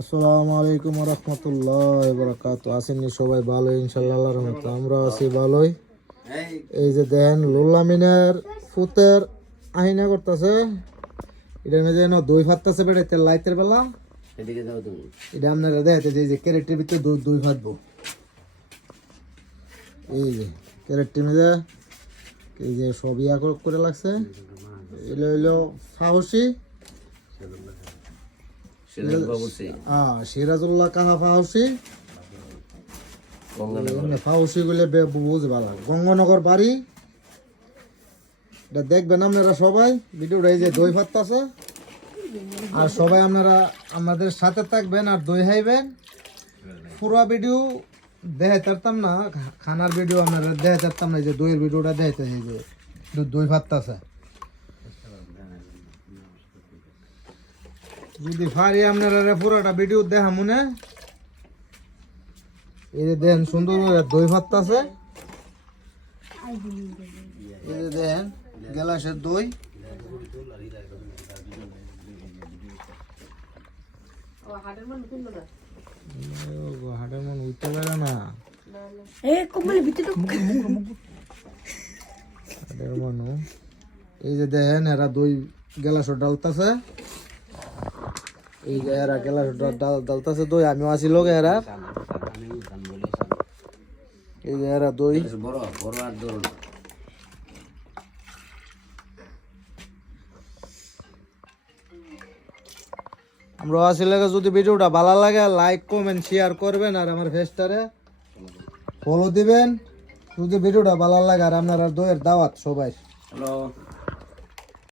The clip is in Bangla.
আসসালামু আলাইকুম ওয়া রাহমাতুল্লাহি ওয়া বারাকাতুহু। আসেননি সবাই ভালো ইনশাআল্লাহ, আল্লাহর রহমতে আমরা আছি ভালোই। এই যে দেখেন লুল্লামিনের ফুতের আহিনা করতেছে, এটা যেন দই ফাটতেছে বেড়াইতে লাইতের বেলা। এদিকে যাও তুমি। এটা আপনারা দেখতে যে ক্যারেটের ভিতরে দই ফাটবো। এই যে ক্যারেটের মধ্যে এই যে সব ইয়া করে লাগছে। এগুলো হইলো ফাহসি, সিরাজুল্লাহ কাহা ফাহসি। ফাহসি গুলো বুঝ ভালো। গঙ্গানগর বাড়ি, এটা দেখবেন আপনারা সবাই ভিডিওটা। এই যে দই ফাটতেছে, আর সবাই আপনারা আমাদের সাথে থাকবেন আর দই খাইবেন। পুরো ভিডিও দেখাইতে পারতাম না, খানার ভিডিও আপনারা দেখাইতে পারতাম না। এই যে দইয়ের ভিডিওটা দেখাইতে, এই যে দই ফাটতেছে। যদি পারি আপনারা পুরোটা ভিডিও দেখা মনে। এই যে দেখেন সুন্দর দই ফাটতেছে। এই যে দেখেন গ্লাসের দই। হাটের মন উঠতে পারে না। এই যে দেখেন এরা দই গ্লাস ডালতেছে। এই যে এরা গ্লাস ডালতেছে দই। আমিও আছি লোক এরা। এই যে এরা দই বড় বড় আর দৌড়। আমরা আসলে যদি ভিডিওটা ভালো লাগে লাইক কমেন্ট শেয়ার করবেন, আর আমার ফেসটারে ফলো দিবেন যদি ভিডিওটা ভালো লাগে। আর আপনারা দইয়ের দাওয়াত সবাই। হ্যালো।